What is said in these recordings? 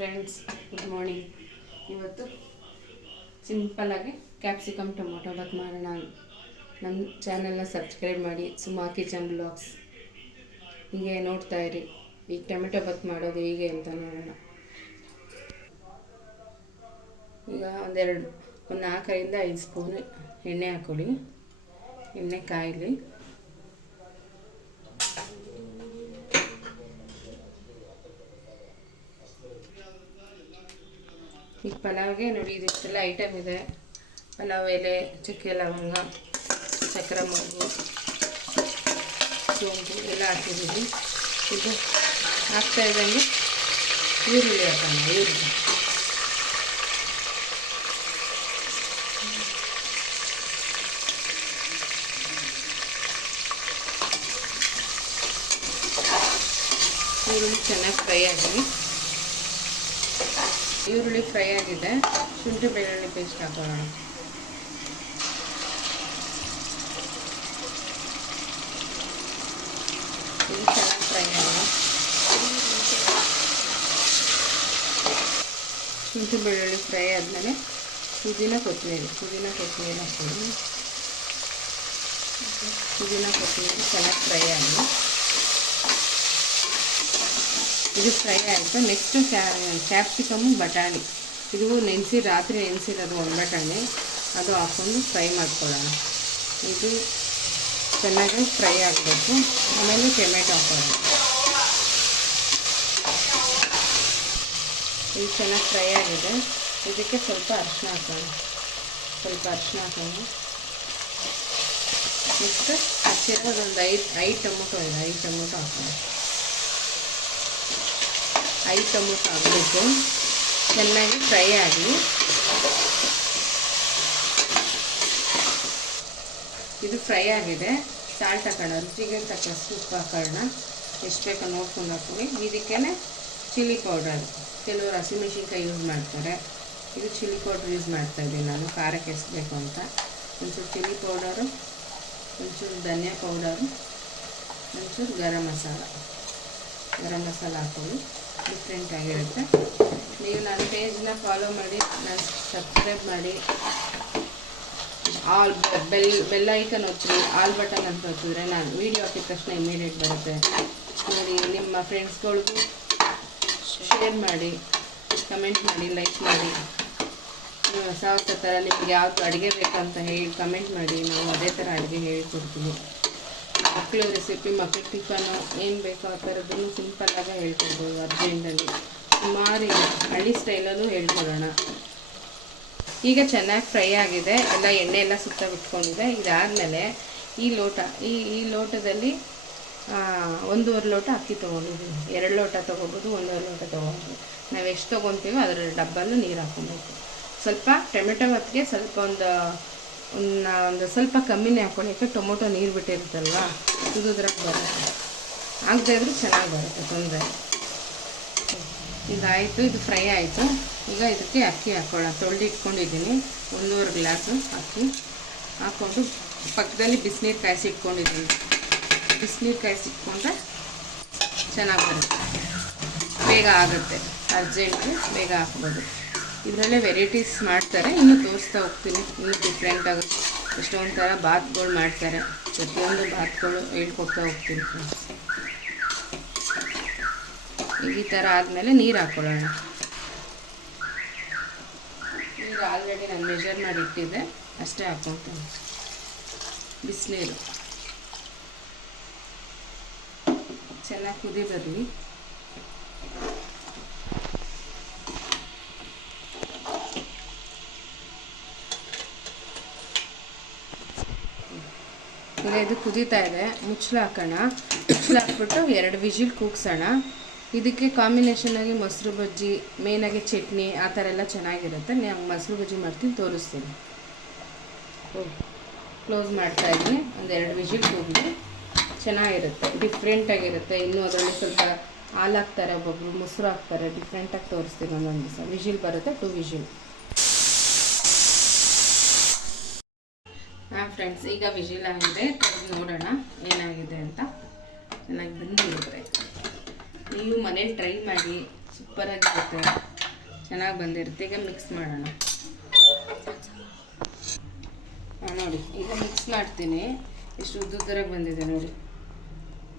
Friends, good morning. ಇವತ್ತು ಸಿಂಪಲ್ಲಾಗಿ capsicum tomato Baat ಮಾಡೋಣ. ನಮ್ಮ ಚಾನಲ್ನ ಸಬ್ಸ್ಕ್ರೈಬ್ ಮಾಡಿ, ಸುಮಾ ಕಿಚನ್ ಬ್ಲಾಗ್ಸ್ ಹೀಗೆ ನೋಡ್ತಾ ಇರಿ. ಈಗ ಟೊಮೆಟೊ ಬಾತ್ ಮಾಡೋದು ಹೀಗೆ ಅಂತ ನೋಡೋಣ. ಈಗ ಒಂದು 4ರಿಂದ 5 ಸ್ಪೂನ್ ಎಣ್ಣೆ ಹಾಕ್ಕೊಳ್ಳಿ. ಎಣ್ಣೆ ಕಾಯಲಿ. ಈಗ ಪಲಾವ್ಗೆ ನೋಡಿ, ಇದಿಷ್ಟೆಲ್ಲ ಐಟಮ್ ಇದೆ. ಪಲಾವ್ ಎಲೆ, ಚಕ್ಕೆ ಲವಂಗ, ಚಕ್ರ ಮೊಗ್ಗು, ಸೋಂಪು ಎಲ್ಲ ಹಾಕಿದ್ದೀವಿ. ಇದು ಹಾಕ್ತಾ ಇದ್ದಂಗೆ ಈರುಳ್ಳಿ ಹಾಕೋಣ. ಈರುಳ್ಳಿ ಚೆನ್ನಾಗಿ ಫ್ರೈ ಆಗಲಿ. ಈರುಳ್ಳಿ ಫ್ರೈ ಆಗಿದೆ. ಶುಂಠಿ ಬೆಳ್ಳುಳ್ಳಿ ಪೇಸ್ಟ್ ಹಾಕೋಣ. ಇದು ಚೆನ್ನಾಗಿ ಫ್ರೈ ಆಗಿದೆ. ಶುಂಠಿ ಬೆಳ್ಳುಳ್ಳಿ ಫ್ರೈ ಆದಮೇಲೆ ಪುದೀನ ಕೊತ್ತಂಬರಿ ಹಾಕೋಣ. ಪುದೀನ ಕೊತ್ತಂಬರಿ ಚೆನ್ನಾಗಿ ಫ್ರೈ ಆಗಲಿ. ಇದು ಫ್ರೈ ಆಯಿತು. ನೆಕ್ಸ್ಟು ಕ್ಯಾಪ್ಸಿಕಮ್ಮು, ಬಟಾಣಿ. ಇದು ರಾತ್ರಿ ನೆನೆಸಿರೋದು ಒಂದು ಬಟಾಣಿ, ಅದು ಹಾಕ್ಕೊಂಡು ಫ್ರೈ ಮಾಡ್ಕೊಳ್ಳೋಣ. ಇದು ಚೆನ್ನಾಗಿ ಫ್ರೈ ಆಗಬೇಕು. ಆಮೇಲೆ ಟೊಮೆಟೊ ಹಾಕೋಣ. ಇದು ಚೆನ್ನಾಗಿ ಫ್ರೈ ಆಗಿದೆ. ಇದಕ್ಕೆ ಸ್ವಲ್ಪ ಅರಿಶಿನ ಹಾಕೋಣ. ನೆಕ್ಸ್ಟ್ ಹಚ್ಚಿರೋದು ಒಂದು 5 ಟೊಮೊಟೊ ಇದೆ. 5 ಟೊಮೊಟೊ ಹಾಕೋಣ. 5 ಟೊಮೊಟೊ ಹಾಕಬೇಕು. ಚೆನ್ನಾಗಿ ಫ್ರೈ ಆಗಲಿ. ಇದು ಫ್ರೈ ಆಗಿದೆ. ಸಾಲ್ಟ್ ಹಾಕೋಣ. ರುಚಿಗೆ ತಕ್ಕಷ್ಟು ಉಪ್ಪು ಹಾಕೋಣ. ಎಷ್ಟು ಬೇಕೋ ನೋಡ್ಕೊಂಡು ಹಾಕೊಳ್ಳಿ. ಇದಕ್ಕೇ ಚಿಲ್ಲಿ ಪೌಡರ್. ಕೆಲವರು ಹಸಿಮೆಣಸಿನ್ಕಾಯಿ ಯೂಸ್ ಮಾಡ್ತಾರೆ. ಇದು ಚಿಲ್ಲಿ ಪೌಡ್ರ್ ಯೂಸ್ ಮಾಡ್ತಾಯಿದ್ದೀನಿ ನಾನು, ಖಾರಕ್ಕೆ ಎಷ್ಟು ಬೇಕು ಅಂತ. ಒಂಚೂರು ಚಿಲ್ಲಿ ಪೌಡರು, ಒಂಚೂರು ಧನಿಯಾ ಪೌಡರು, ಒಂಚೂರು ಗರಂ ಮಸಾಲ ಹಾಕೊಳ್ಳಿ. ಡಿಫ್ರೆಂಟ್ ಆಗಿರುತ್ತೆ. ನೀವು ನನ್ನ ಪೇಜ್ನ ಫಾಲೋ ಮಾಡಿ, ನಾನು ಸಬ್ಸ್ಕ್ರೈಬ್ ಮಾಡಿ, ಬೆಲ್ ಐಕನ್ ಒತ್ತಿರಿ. ಆಲ್ ಬಟನ್ ಅಂತ ಒತ್ತಿದ್ರೆ ನಾನು ವೀಡಿಯೋ ಹಾಕಿದ ತಕ್ಷಣ ಇಮಿಡಿಯೇಟ್ ಬರುತ್ತೆ. ನೋಡಿ, ನಿಮ್ಮ ಫ್ರೆಂಡ್ಸ್ಗಳಿಗೂ ಶೇರ್ ಮಾಡಿ, ಕಮೆಂಟ್ ಮಾಡಿ, ಲೈಕ್ ಮಾಡಿ. ಹೊಸ ಥರ ನಿಮ್ಗೆ ಯಾವುದು ಅಡುಗೆ ಬೇಕಂತ ಹೇಳಿ ಕಮೆಂಟ್ ಮಾಡಿ. ನಾವು ಅದೇ ಥರ ಅಡುಗೆ ಹೇಳಿಕೊಡ್ತೀವಿ. ಮಕ್ಕಳು ರೆಸಿಪಿ, ಮಕ್ಕಳು ಟಿಫನು ಏನು ಬೇಕೋ ಆ ಥರದ್ದನ್ನು ಸಿಂಪಲ್ಲಾಗಿ ಹೇಳ್ಕೊಡ್ಬೋದು. ಅರ್ಜೆಂಟಲ್ಲಿ ಸುಮಾರು ಹಳ್ಳಿ ಸ್ಟೈಲಲ್ಲೂ ಹೇಳ್ಕೊಡೋಣ. ಈಗ ಚೆನ್ನಾಗಿ ಫ್ರೈ ಆಗಿದೆ. ಎಲ್ಲ ಎಣ್ಣೆ ಎಲ್ಲ ಸುತ್ತ ಬಿಟ್ಕೊಂಡಿದೆ. ಇದಾದಮೇಲೆ ಈ ಲೋಟದಲ್ಲಿ 1.5 ಲೋಟ ಅಕ್ಕಿ ತೊಗೊಂಡಿದ್ದೀವಿ. 2 ಲೋಟ ತೊಗೊಬೋದು, 1.5 ಲೋಟ ತೊಗೊಬೋದು. ನಾವು ಎಷ್ಟು ತೊಗೊತೀವೋ ಅದರ ಡಬ್ಬಲ್ಲೂ ನೀರು ಹಾಕ್ಕೊಬೇಕು. ಸ್ವಲ್ಪ ಟೊಮೆಟೊ ಹೊತ್ತಿಗೆ ಸ್ವಲ್ಪ ಒಂದು ಸ್ವಲ್ಪ ಕಮ್ಮಿನೇ ಹಾಕ್ಕೊಳ್ಳಿ. ಯಾಕೆ ಟೊಮೊಟೊ ನೀರು ಬಿಟ್ಟಿರುತ್ತಲ್ವ, ಕುದಿದ್ರಾಗ ಬರುತ್ತೆ. ಆಗದೆ ಇದ್ರೂ ಚೆನ್ನಾಗಿ ಬರುತ್ತೆ, ತೊಂದರೆ. ಇದಾಯಿತು. ಇದು ಫ್ರೈ ಆಯಿತು. ಈಗ ಇದಕ್ಕೆ ಅಕ್ಕಿ ಹಾಕ್ಕೊಳ್ಳೋಣ. ತೊಳೆದು ಇಟ್ಕೊಂಡಿದ್ದೀನಿ 1.5 ಗ್ಲಾಸು ಅಕ್ಕಿ ಹಾಕ್ಕೊಂಡು ಪಕ್ಕದಲ್ಲಿ ಬಿಸಿನೀರು ಕಾಯಿಸಿಟ್ಕೊಂಡಿದ್ದೀನಿ. ಬಿಸಿನೀರು ಕಾಯಿಸಿಟ್ಕೊಂಡ್ರೆ ಚೆನ್ನಾಗಿ ಬರುತ್ತೆ, ಬೇಗ ಆಗುತ್ತೆ. ಅರ್ಜೆಂಟು ಬೇಗ ಹಾಕ್ಬೋದು. ಇದರಲ್ಲೇ ವೆರೈಟೀಸ್ ಮಾಡ್ತಾರೆ. ಇನ್ನೂ ತೋರಿಸ್ತಾ ಹೋಗ್ತೀನಿ. ಇನ್ನೂ ಡಿಫ್ರೆಂಟಾಗಿ ಎಷ್ಟೊಂದು ಥರ ಬಾತ್ಗಳು ಮಾಡ್ತಾರೆ. ಪ್ರತಿಯೊಂದು ಬಾತ್ಗಳು ಹೇಳ್ಕೊಡ್ತಾ ಹೋಗ್ತೀನಿ. ಈ ಥರ ಆದಮೇಲೆ ನೀರು ಹಾಕ್ಕೊಳ್ಳೋಣ. ನೀರು ಆಲ್ರೆಡಿ ನಾನು ಮೆಜರ್ ಮಾಡಿ ಇಟ್ಟಿದ್ದೆ, ಅಷ್ಟೇ ಹಾಕ್ಕೊಳ್ತೀನಿ. ಬಿಸಿನೀರು ಚೆನ್ನಾಗಿ ಕುದಿ ಬರಲಿ. ಈಗ ಇದು ಕುದೀತಾ ಇದೆ. ಮುಚ್ಚಳ ಹಾಕೋಣ. ಮುಚ್ಚಳ ಹಾಕ್ಬಿಟ್ಟು 2 ವಿಜಿಲ್ ಕೂಗ್ಸೋಣ. ಇದಕ್ಕೆ ಕಾಂಬಿನೇಷನಾಗಿ ಮೊಸರು ಬಜ್ಜಿ, ಮೇನಾಗಿ ಚಟ್ನಿ, ಆ ಥರ ಎಲ್ಲ ಚೆನ್ನಾಗಿರುತ್ತೆ. ನಾನು ಮೊಸರು ಬಜ್ಜಿ ಮಾಡ್ತೀನಿ, ತೋರಿಸ್ತೀನಿ. ಕ್ಲೋಸ್ ಮಾಡ್ತಾಯಿದ್ದೀನಿ. ಒಂದು 2 ವಿಜಿಲ್ ಕೂಗಿ ಚೆನ್ನಾಗಿರುತ್ತೆ, ಡಿಫ್ರೆಂಟಾಗಿರುತ್ತೆ. ಇನ್ನೂ ಅದರಲ್ಲಿ ಸ್ವಲ್ಪ ಹಾಲು ಹಾಕ್ತಾರೆ, ಒಬ್ಬೊಬ್ಬರು ಮೊಸರು ಹಾಕ್ತಾರೆ. ಡಿಫ್ರೆಂಟಾಗಿ ತೋರಿಸ್ತೀನಿ ಒಂದೊಂದು ದಿವಸ. ವಿಜಿಲ್ ಬರುತ್ತೆ, 2 ವಿಜಿಲ್. ಫ್ರೆಂಡ್ಸ್, ಈಗ ವಿಜಿಲ್ ಆಗಿದೆ. ನೋಡೋಣ ಏನಾಗಿದೆ ಅಂತ. ಚೆನ್ನಾಗಿ ಬಂದಿರುತ್ತೆ. ನೀವು ಮನೇಲಿ ಟ್ರೈ ಮಾಡಿ, ಸೂಪರಾಗಿರುತ್ತೆ. ಚೆನ್ನಾಗಿ ಬಂದಿರುತ್ತೆ. ಈಗ ಮಿಕ್ಸ್ ಮಾಡೋಣ. ನೋಡಿ ಈಗ ಮಿಕ್ಸ್ ಮಾಡ್ತೀನಿ. ಎಷ್ಟು ಉದ್ದುದ್ದರಾಗಿ ಬಂದಿದೆ ನೋಡಿ,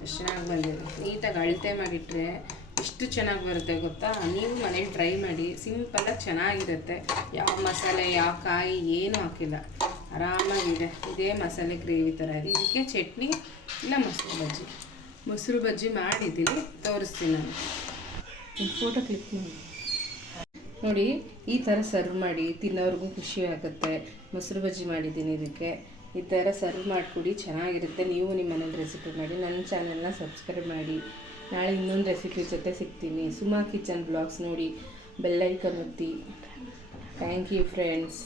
ಎಷ್ಟು ಚೆನ್ನಾಗಿ ಬಂದಿದೆ. ನೀಟಾಗಿ ಅಳತೆ ಮಾಡಿಟ್ರೆ ಎಷ್ಟು ಚೆನ್ನಾಗಿ ಬರುತ್ತೆ ಗೊತ್ತಾ. ನೀವು ಮನೇಲಿ ಟ್ರೈ ಮಾಡಿ, ಸಿಂಪಲಾಗಿ ಚೆನ್ನಾಗಿರುತ್ತೆ. ಯಾವ ಮಸಾಲೆ ಯಾವ ಕಾಯಿ ಏನೂ ಹಾಕಿಲ್ಲ, ಆರಾಮಾಗಿದೆ. ಇದೇ ಮಸಾಲೆ ಗ್ರೇವಿ ಥರ ಇದೆ. ಇದಕ್ಕೆ ಚಟ್ನಿ ಇಲ್ಲ ಮೊಸರು ಬಜ್ಜಿ ಮಾಡಿದ್ದೀನಿ, ತೋರಿಸ್ತೀನಿ ನಾನು. ಫೋಟೋ ಕ್ಲಿಕ್ ಮಾಡಿ ನೋಡಿ. ಈ ಥರ ಸರ್ವ್ ಮಾಡಿ, ತಿನ್ನೋರ್ಗೂ ಖುಷಿ ಆಗುತ್ತೆ. ಮೊಸರು ಬಜ್ಜಿ ಮಾಡಿದ್ದೀನಿ, ಇದಕ್ಕೆ ಈ ಥರ ಸರ್ವ್ ಮಾಡಿಕೊಡಿ, ಚೆನ್ನಾಗಿರುತ್ತೆ. ನೀವು ನಿಮ್ಮ ಮನೇಲಿ ರೆಸಿಪಿ ಮಾಡಿ. ನನ್ನ ಚಾನಲ್ನ ಸಬ್ಸ್ಕ್ರೈಬ್ ಮಾಡಿ. ನಾಳೆ ಇನ್ನೊಂದು ರೆಸಿಪಿ ಜೊತೆ ಸಿಗ್ತೀನಿ. ಸುಮಾ ಕಿಚನ್ ಬ್ಲಾಗ್ಸ್ ನೋಡಿ, ಬೆಲ್ ಐಕಾನ್ ಒತ್ತಿ. Thank you friends.